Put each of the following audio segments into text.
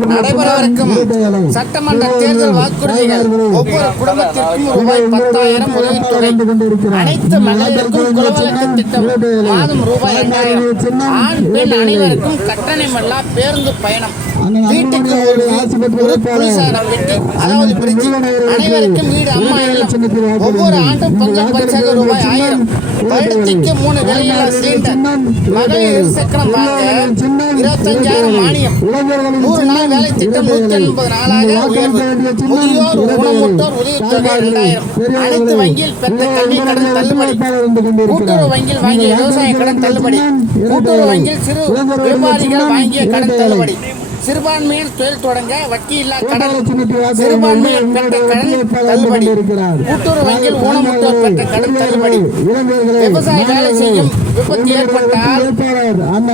நடைபெறவிருக்கும் சட்டமன்ற தேர்தல் வாக்குறுதிகள் ஒவ்வொரு குடும்பத்திற்கும் ரூபாய் 10,000 உதவித்தொகை, அனைத்து மகளிருக்கும் குலவிளக்கு திட்டம் மாதம் ரூபாய் 2,000, ஆண் பெண் அனைவருக்கும் கட்டணமில்லா பேருந்து பயணம், வீட்டுக்கு ஒரு குளிர்சாதன பெட்டி அதாவது பிரிட்ஜ், அனைவருக்கும் வீடு அம்மா இல்லம், ஒவ்வொரு ஆண்டும் பொங்கல் பரிசாக ரூபாய் 1000, வருடத்திற்கு 3 விலையில்லா சிலிண்டர், மகளிர் இருசக்கரம் வாங்க 25,000 மானியம், 100 நாள் வேலை திட்டம் 180 நாளாக உயர்வு, முதியோர் ஊனமுற்றோர் உதவித்தொகை 2,000, அனைத்து வங்கியில் பெற்ற கல்வி கடன் தள்ளுபடி, கூட்டுறவு வங்கியில் வாங்கிய விவசாய கடன் தள்ளுபடி, கூட்டுறவு வங்கியில் சிறு வியாபாரிகள் வாங்கிய கடன் தள்ளுபடி, சிறுபான்மையினர் தொழில் தொடங்க வட்டி இல்லா கடன், சிறுபான்மையினர் பெற்ற கடன் தள்ளுபடி, கூட்டுறவு வங்கியில் ஊனமுற்றோர் பெற்ற கடன் தள்ளுபடி, விவசாய வேலை செய்யும் விபத்து ஏற்பட்டால்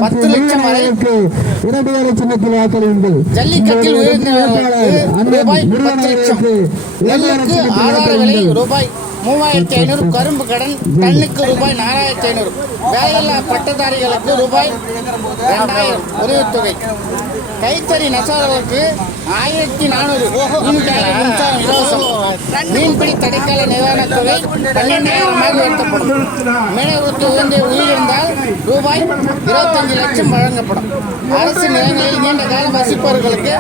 10 லட்சம் வரை, ஜல்லிக்கட்டில் உயர்ந்தவர்களுக்கு ரூபாய் 10 லட்சம், நெல்லுக்கு ஆதார விலை ரூபாய் 3,500, கரும்பு கடன் டன்னுக்கு ரூபாய் 4,500, வேலையில்லா பட்டதாரிகளுக்கு ரூபாய் 2,000 உதவித்தொகை, கைத்தறி நெசவாளர்களுக்கு 1,400 மின்சாரம் இலவசம், மீன்பிடி தடைக்கால நிவாரணத் தொகை 12,000 உயர்த்தப்படும், மீனவர்களுக்கு உயிரிழந்தால் ரூபாய் 25 லட்சம் வழங்கப்படும், அரசு நிலங்களில் நீண்ட காலம் வசிப்பவர்களுக்கு